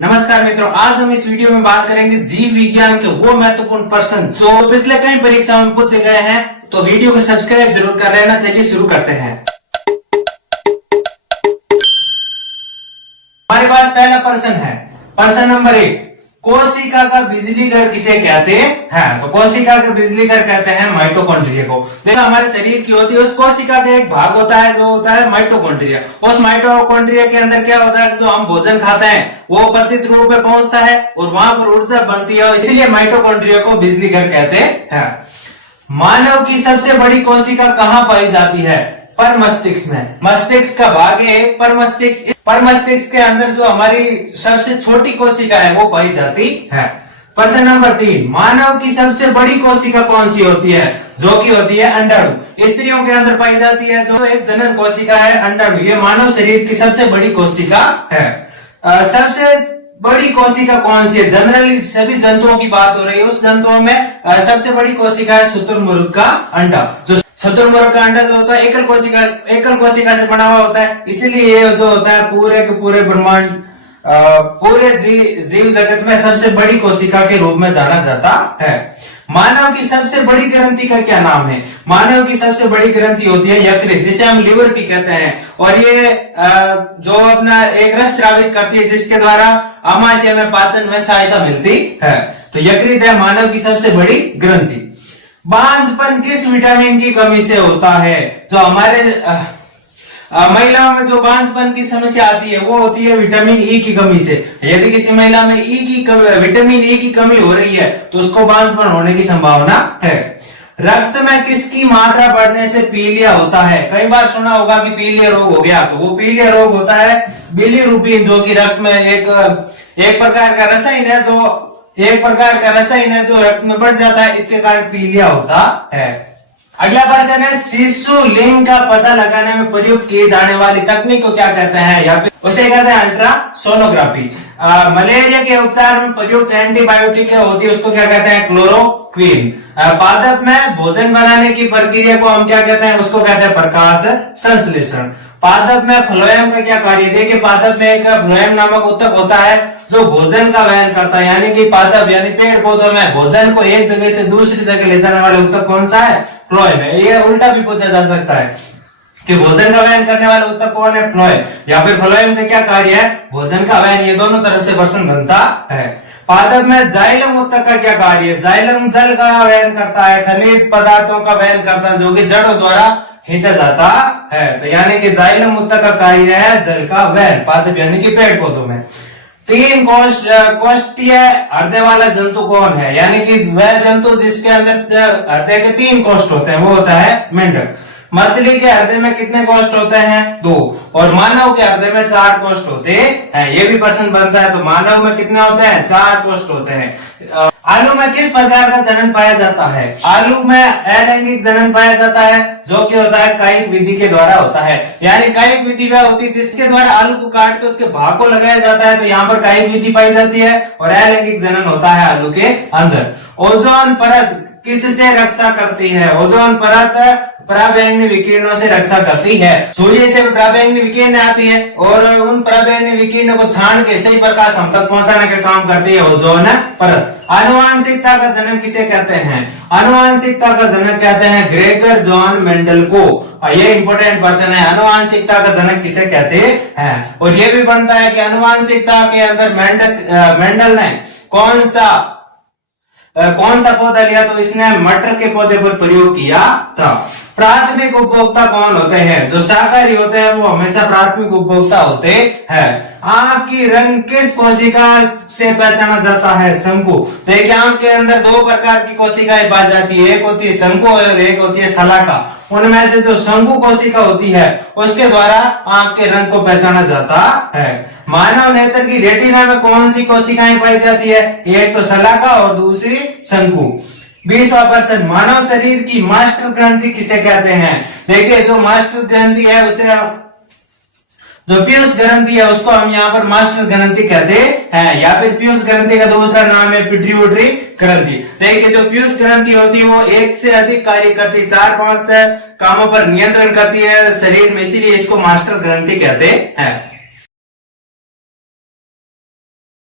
नमस्कार मित्रों, आज हम इस वीडियो में बात करेंगे जीव विज्ञान के वो महत्वपूर्ण प्रश्न जो पिछले कई परीक्षाओं में पूछे गए हैं। तो वीडियो को सब्सक्राइब जरूर कर लेना। चलिए शुरू करते हैं। हमारे पास पहला प्रश्न है, प्रश्न नंबर 1, कोशिका का बिजली घर किसे कहते हैं? तो कोशिका का बिजली घर कहते हैं माइटोकॉन्ड्रिया को। देखो, हमारे शरीर की होती है, उस कोशिका का एक भाग होता है जो होता है माइटोकॉन्ड्रिया। उस माइटोकॉन्ड्रिया के अंदर क्या होता है, जो हम भोजन खाते हैं वो उपस्थित रूप में पहुंचता है और वहां पर ऊर्जा बनती है, इसलिए माइटोकॉन्ड्रिया को बिजली घर कहते हैं। मानव की सबसे बड़ी कोशिका कहाँ पाई जाती है? पर मस्तिष्क में। मस्तिष्क का भाग है पर मस्तिष्क, पर मस्तिष्क के अंदर जो हमारी सबसे छोटी कोशिका है वो पाई जाती है। प्रश्न नंबर 3, मानव की सबसे बड़ी कोशिका कौन सी होती है? जो की होती है अंडाणु। स्त्रियों के अंदर पाई जाती है जो एक जनन कोशिका है अंडाणु। ये मानव शरीर की सबसे बड़ी कोशिका है। सबसे बड़ी कोशिका कौन सी है? जनरली सभी जंतुओं की बात हो रही है, उस जंतुओं में सबसे बड़ी कोशिका है शुतुरमुर्ग का अंडा। जो शुतुरमुर्ग का अंडा जो होता है एकल कोशिका से बना हुआ होता है, इसीलिए ये जो होता है पूरे के पूरे ब्रह्मांड पूरे जीव जगत में सबसे बड़ी कोशिका के रूप में जाना जाता है। मानव की सबसे बड़ी ग्रंथि का क्या नाम है? मानव की सबसे बड़ी ग्रंथि होती है यकृत, जिसे हम लिवर भी कहते हैं, और ये जो अपना एक रस स्रावित करती है जिसके द्वारा आमाशय में पाचन में सहायता मिलती है। तो यकृत है मानव की सबसे बड़ी ग्रंथि। बांझपन किस विटामिन की कमी से होता है? जो हमारे महिलाओं में जो बांझपन की समस्या आती है वो होती है विटामिन ई की कमी से। यदि किसी महिला में विटामिन ई की कमी हो रही है तो उसको बांझपन होने की संभावना है। रक्त में किसकी मात्रा बढ़ने से पीलिया होता है? कई बार सुना होगा कि पीलिया रोग हो गया, तो वो पीलिया रोग होता है बिलीरुबिन, जो कि रक्त में एक प्रकार का रसायन है जो रक्त में बढ़ जाता है, इसके कारण पीलिया होता है। अगला प्रश्न है, शिशु लिंग का पता लगाने में प्रयुक्त की जाने वाली तकनीक को क्या कहते हैं? या फिर उसे कहते हैं अल्ट्रासोनोग्राफी। मलेरिया के उपचार में प्रयुक्त एंटीबायोटिक होती है, उसको क्या कहते हैं? क्लोरोक्वीन। पादप में भोजन बनाने की प्रक्रिया को हम क्या कहते हैं? उसको कहते हैं प्रकाश संश्लेषण। पादप में फ्लोएम का क्या कार्य? देखिए, पादप में एक फ्लोएम नामक ऊतक होता है जो भोजन का वहन करता है, यानी कि पादप यानी पेड़ पौधों में भोजन को एक जगह से दूसरी जगह ले जाने वाले ऊतक कौन सा है? फ्लोएम है। ये उल्टा भी पूछा जा सकता है कि भोजन का वहन करने वाला ऊतक कौन है? फ्लोएम। या फिर फ्लोएम का क्या कार्य है? भोजन का वहन। ये दोनों तरफ से वर्षण बनता है। पादप में जाइलम ऊतक का क्या कार्य है? जाइलम जल का वहन करता है, खनिज पदार्थों का वहन करता है जो कि जड़ों द्वारा खींचा जाता है। तो यानी कि जाइलम ऊतक का कार्य है जल का वहन, पादप यानी कि पेड़ पौधों में। 3 कोष्ठीय हृदय वाला जंतु कौन है? यानी कि वह जंतु जिसके अंदर हृदय के 3 कोष्ठ होते हैं वो होता है मेंढक। मछली के हृदय में कितने कोष्ठ होते हैं? 2। और मानव के हृदय में 4 कोष्ठ होते हैं। ये भी प्रश्न बनता है। तो मानव में कितने होते हैं? 4 कोष्ठ होते हैं। आलू में किस प्रकार का जनन पाया जाता है? आलू में अलैंगिक जनन पाया जाता है, जो कि होता है कायिक विधि के द्वारा होता है। यानी कायिक विधि वह होती है जिसके द्वारा आलू को काट के उसके भाग को लगाया जाता है। तो यहाँ पर कायिक विधि पाई जाती है और अलैंगिक जनन होता है आलू के अंदर। ओजोन परत किससे रक्षा करती है? ओजोन परत पराबैंगनी विकिरणों से रक्षा करती है। सूर्य से पराबैंगनी विकिरण आती है और उन पराबैंगनी विकिरणों को छान के सही प्रकाश हम तक पहुंचाने का काम करती है ओजोन परत। आनुवांशिकता का जनक किसे कहते हैं? आनुवांशिकता का जनक कहते हैं ग्रेगर जॉन मेंडल को। ये इंपॉर्टेंट प्रश्न है, आनुवांशिकता का जनक किसे कहते हैं? और ये भी बनता है कि आनुवांशिकता के अंदर मेंडल ने कौन सा पौधा लिया? तो इसने मटर के पौधे पर प्रयोग किया था। प्राथमिक उपभोक्ता कौन होते हैं? जो शाकाहारी होते हैं वो हमेशा प्राथमिक उपभोक्ता होते हैं। आंख की रंग किस कोशिका से पहचाना जाता है? शंकु। देखिए, आंख के अंदर 2 प्रकार की कोशिकाएं पाई जाती है, एक होती है शंकु और एक होती है शलाका। उनमें से जो शंकु कोशिका होती है उसके द्वारा आंख के रंग को पहचाना जाता है। मानव नेत्र की रेटिना में कौन सी कोशिकाएं पाई जाती है? एक तो शलाका और दूसरी शंकु। 20वां प्रश्न, मानव शरीर की मास्टर ग्रंथि किसे कहते हैं? देखिए, जो मास्टर ग्रंथि है उसे जो पीयूष ग्रंथि है उसको हम यहाँ पर मास्टर ग्रंथि कहते हैं, या फिर पीयूष ग्रंथि का दूसरा नाम है पिट्यूटरी ग्रंथि। देखिए, जो पीयूष ग्रंथि होती है वो 1 से अधिक कार्य करती है, 4-5 कामों पर नियंत्रण करती है शरीर में, इसीलिए इसको मास्टर ग्रंथि कहते हैं।